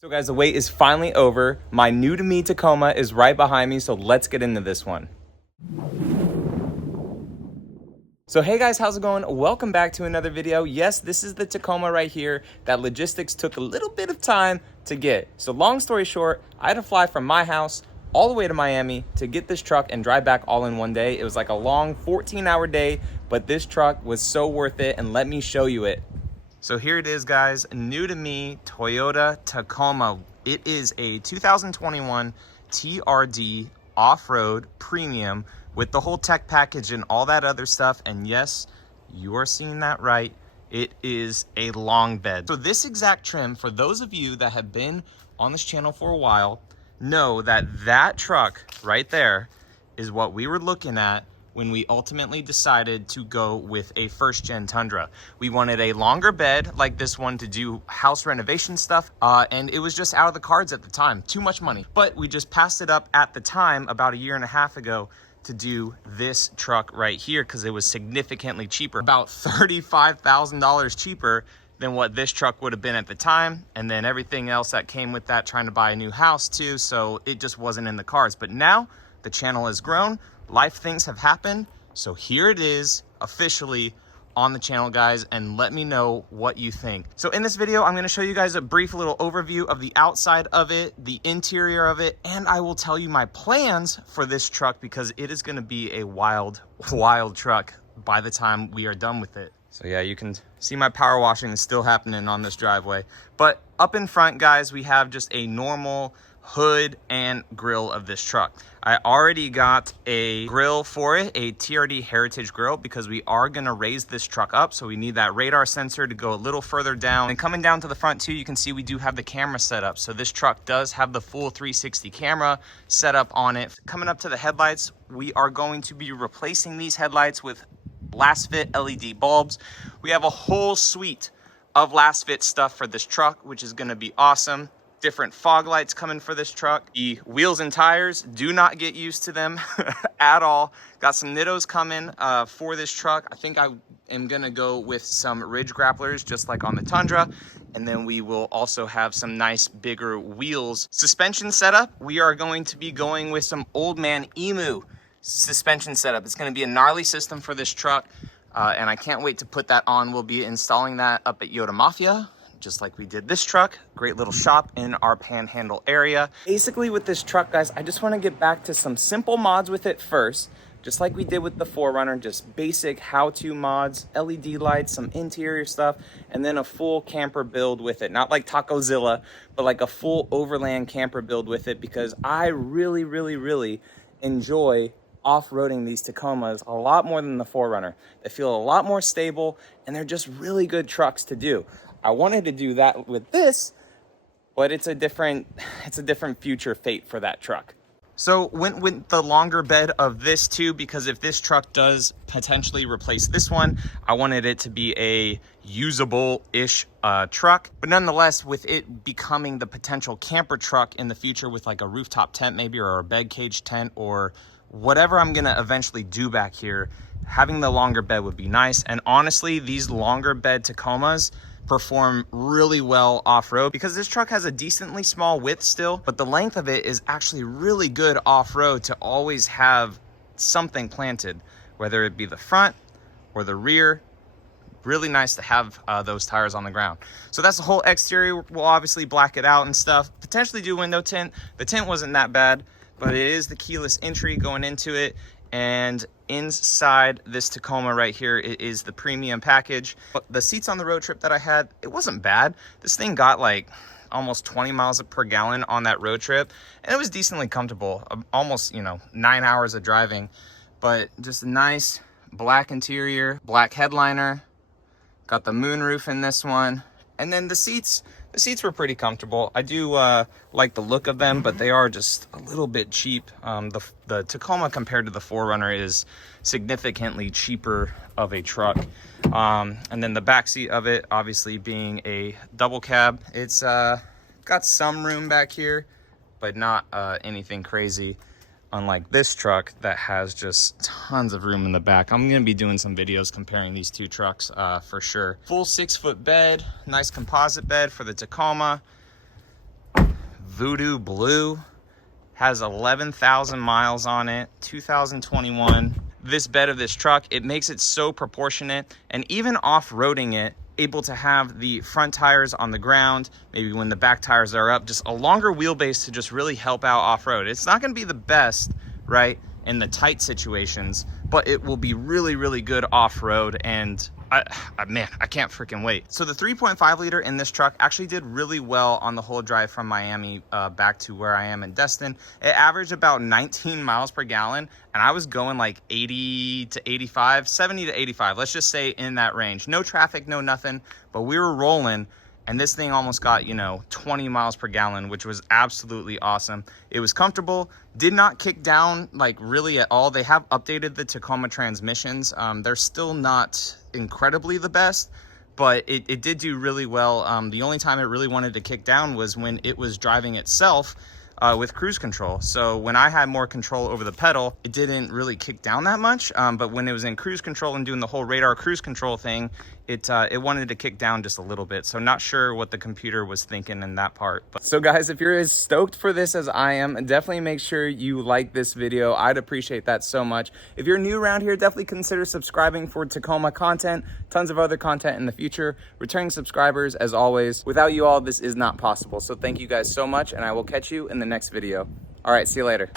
So guys, the wait is finally over. My new to me Tacoma is right behind me, so let's get into this one. So hey guys, how's it going? Welcome back to another video. Yes, this is the Tacoma right here. That logistics took a little bit of time to get. So long story short, I had to fly from my house all the way to Miami to get this truck and drive back all in one day. It was like a long 14-hour day, but this truck was so worth it, and let me show you it. So here it is, guys, new to me Toyota Tacoma. It is a 2021 TRD Off-Road Premium with the whole tech package and all that other stuff. And yes, you are seeing that right. It is a long bed. So this exact trim, for those of you that have been on this channel for a while, know that that truck right there is what we were looking at when we ultimately decided to go with a first-gen Tundra. We wanted a longer bed like this one to do house renovation stuff, and it was just out of the cards at the time. Too much money. But we just passed it up at the time, about a year and a half ago, to do this truck right here because it was significantly cheaper, about $35,000 cheaper than what this truck would have been at the time, and then everything else that came with that, trying to buy a new house too, so it just wasn't in the cards. But now the channel has grown, life things have happened, so here it is officially on the channel, guys, and let me know what you think. So in this video, I'm going to show you guys a brief little overview of the outside of it, the interior of it, and I will tell you my plans for this truck because it is going to be a wild truck by the time we are done with it. So yeah, you can see my power washing is still happening on this driveway. But up in front, guys, we have just a normal hood and grill of this truck. I already got a grill for it, a TRD Heritage grill, because we are going to raise this truck up, so we need that radar sensor to go a little further down. And coming down to the front too, you can see we do have the camera set up, so this truck does have the full 360 camera set up on it. Coming up to the headlights, we are going to be replacing these headlights with last fit LED bulbs. We have a whole suite of last fit stuff for this truck, which is going to be awesome. Different fog lights coming for this truck. The wheels and tires, do not get used to them at all. Got some Nittos coming for this truck. I think I am gonna go with some ridge grapplers, just like on the Tundra. And then we will also have some nice bigger wheels. Suspension setup, we are going to be going with some Old Man Emu suspension setup. It's gonna be a gnarly system for this truck. And I can't wait to put that on. We'll be installing that up at Yoda Mafia, just like we did this truck. Great little shop in our Panhandle area. Basically with this truck, guys, I just want to get back to some simple mods with it first, just like we did with the 4Runner, just basic how-to mods, LED lights, some interior stuff, and then a full camper build with it. Not like Tacozilla, but like a full overland camper build with it, because I really enjoy off-roading these Tacomas a lot more than the 4Runner. They feel a lot more stable, and they're just really good trucks to do. I wanted to do that with this, but it's a different future fate for that truck. So went with the longer bed of this too, because if this truck does potentially replace this one, I wanted it to be a usable-ish truck. But nonetheless, with it becoming the potential camper truck in the future with like a rooftop tent maybe, or a bed cage tent, or whatever I'm gonna eventually do back here, having the longer bed would be nice. And honestly, these longer bed Tacomas perform really well off-road because this truck has a decently small width still, but the length of it is actually really good off-road to always have something planted, whether it be the front or the rear. Really nice to have those tires on the ground. So that's the whole exterior. We'll obviously black it out and stuff, potentially do window tint. The tint wasn't that bad, but it is the keyless entry going into it. And inside this Tacoma right here, it is the premium package. But the seats on the road trip that I had, it wasn't bad. This thing got like almost 20 miles per gallon on that road trip, and it was decently comfortable. Almost, 9 hours of driving, but just a nice black interior, black headliner. Got the moonroof in this one, and then the seats were pretty comfortable. I do like the look of them, but they are just a little bit cheap. The Tacoma compared to the 4Runner is significantly cheaper of a truck. And then the back seat of it, obviously being a double cab, it's got some room back here, but not anything crazy. Unlike this truck that has just tons of room in the back. I'm gonna be doing some videos comparing these two trucks for sure. Full 6-foot bed, nice composite bed for the Tacoma. Voodoo Blue. Has 11,000 miles on it, 2021. This bed of this truck, it makes it so proportionate, and even off-roading it, able to have the front tires on the ground, maybe when the back tires are up, just a longer wheelbase to just really help out off-road. It's not gonna be the best, right, in the tight situations, but it will be really, really good off-road, and man, I can't freaking wait. So the 3.5 liter in this truck actually did really well on the whole drive from Miami back to where I am in Destin. It averaged about 19 miles per gallon, and I was going like 80 to 85, 70 to 85. Let's just say in that range. No traffic, no nothing, but we were rolling, and this thing almost got, you know, 20 miles per gallon, which was absolutely awesome. It was comfortable, did not kick down like really at all. They have updated the Tacoma transmissions. They're still not incredibly the best, but it did do really well. The only time it really wanted to kick down was when it was driving itself with cruise control. So when I had more control over the pedal, it didn't really kick down that much. But when it was in cruise control and doing the whole radar cruise control thing, it wanted to kick down just a little bit. So not sure what the computer was thinking in that part. But so guys, if you're as stoked for this as I am, definitely make sure you like this video. I'd appreciate that so much. If you're new around here, definitely consider subscribing for Tacoma content, tons of other content in the future. Returning subscribers, as always. Without you all, this is not possible. So thank you guys so much, and I will catch you in the next video. All right, see you later.